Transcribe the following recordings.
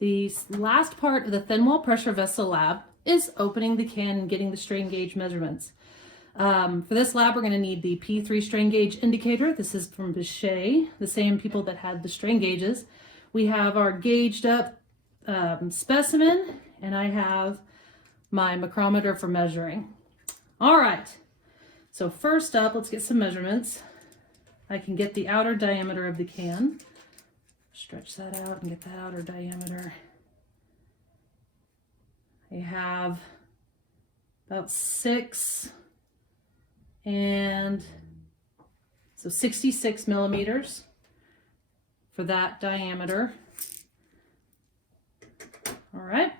The last part of the thin wall pressure vessel lab is opening the can and getting the strain gauge measurements. For this lab, we're going to need the P3 strain gauge indicator. This is from Bechet, the same people that had the strain gauges. We have our gauged up specimen, and I have my micrometer for measuring. All right, so first up, let's get some measurements. I can get the outer diameter of the can. Stretch that out and get that outer diameter. I have about 66 millimeters for that diameter. All right.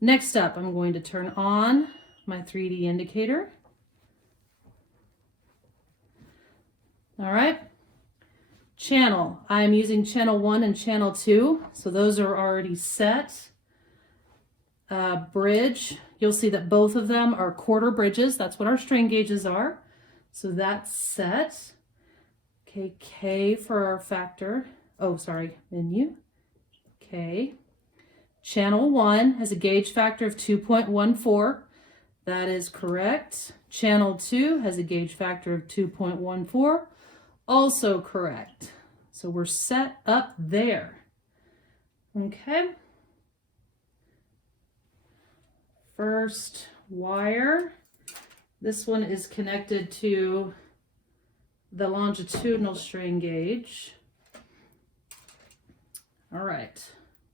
Next up, I'm going to turn on my 3D indicator. All right. Channel. I'm using channel 1 and channel 2, so those are already set. Bridge. You'll see that both of them are quarter bridges. That's what our strain gauges are. So that's set. Okay, K for our factor. Oh, sorry, menu. K. Channel 1 has a gauge factor of 2.14. That is correct. Channel 2 has a gauge factor of 2.14. Also correct. So we're set up there. Okay. First wire. This one is connected to the longitudinal strain gauge. All right.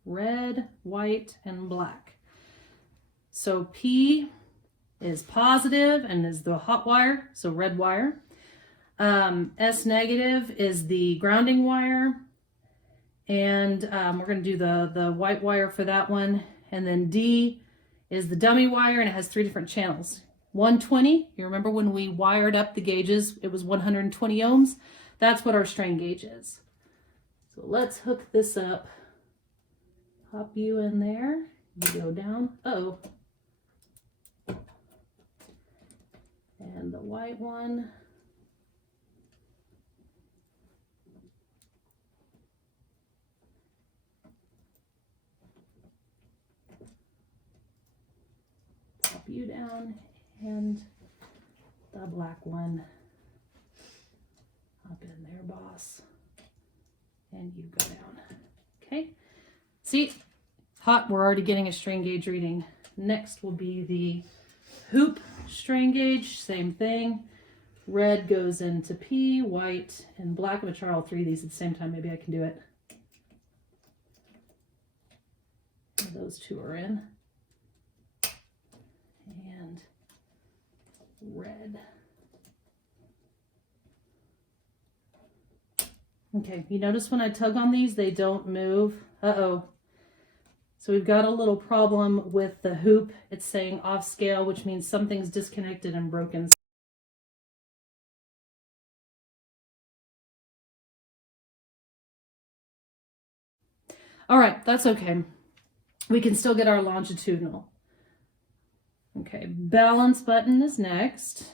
Red, white, and black. So P is positive and is the hot wire, so red wire. S negative is the grounding wire, and we're going to do the white wire for that one. And then D is the dummy wire, and it has 3 different channels. 120, you remember when we wired up the gauges, it was 120 ohms. That's what our strain gauge is. So let's hook this up. Pop you in there. You go down. Oh. And the white one. Pop you down, and the black one up in there, boss. And you go down. Okay. See, hot, we're already getting a strain gauge reading. Next will be the hoop strain gauge, same thing. Red goes into P, white, and black. I'm going to try all 3 of these at the same time. Maybe I can do it. And those 2 are in. And red. Okay, you notice when I tug on these, they don't move. Uh-oh. So we've got a little problem with the hoop. It's saying off scale, which means something's disconnected and broken. All right, that's okay. We can still get our longitudinal. Okay, balance button is next.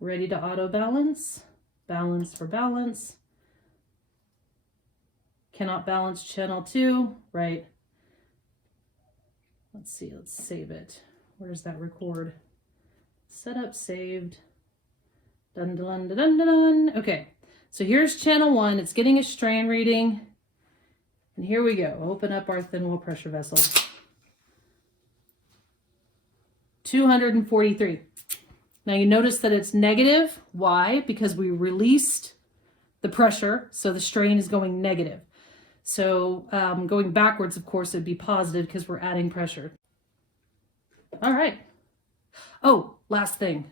Ready to auto balance. Balance for balance. Cannot balance channel 2, right? Let's see, let's save it. Where's that record? Setup saved. Dun, dun, dun, dun, dun. Okay, so here's channel 1. It's getting a strain reading. And here we go. Open up our thin wall pressure vessel. 243. Now you notice that it's negative. Why? Because we released the pressure, so the strain is going negative. So going backwards, of course, it'd be positive because we're adding pressure. All right. Oh, last thing.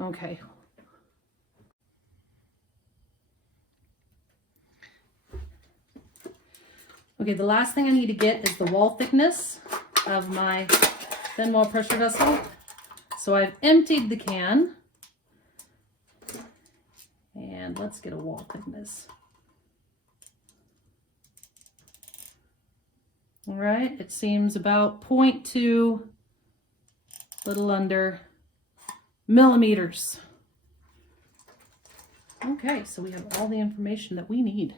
Okay. Okay, the last thing I need to get is the wall thickness of my thin wall pressure vessel. So I've emptied the can. And let's get a wall thickness. All right, it seems about 0.2, little under millimeters. Okay, so we have all the information that we need.